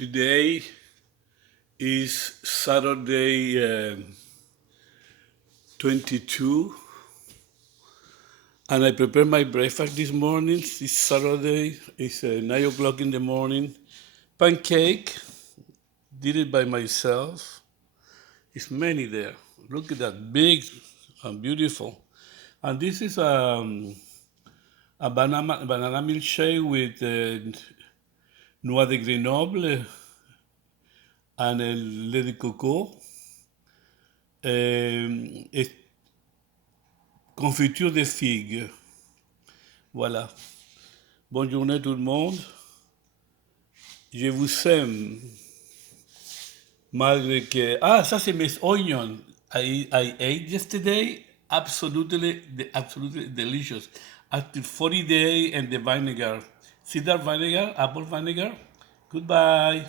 Today is Saturday 22, and I prepared my breakfast this morning. It's Saturday, it's 9 o'clock in the morning. Pancake, did it by myself. It's many there. Look at that, big and beautiful. And this is a banana milkshake with noix de Grenoble and lait de coco. Et confiture de figues. Voilà. Bonne journée tout le monde. Je vous aime. Malgré que... Ah, ça c'est mes onions. I ate yesterday. Absolutely delicious. After 40 days and the vinegar. Cedar vinegar, apple vinegar. Goodbye.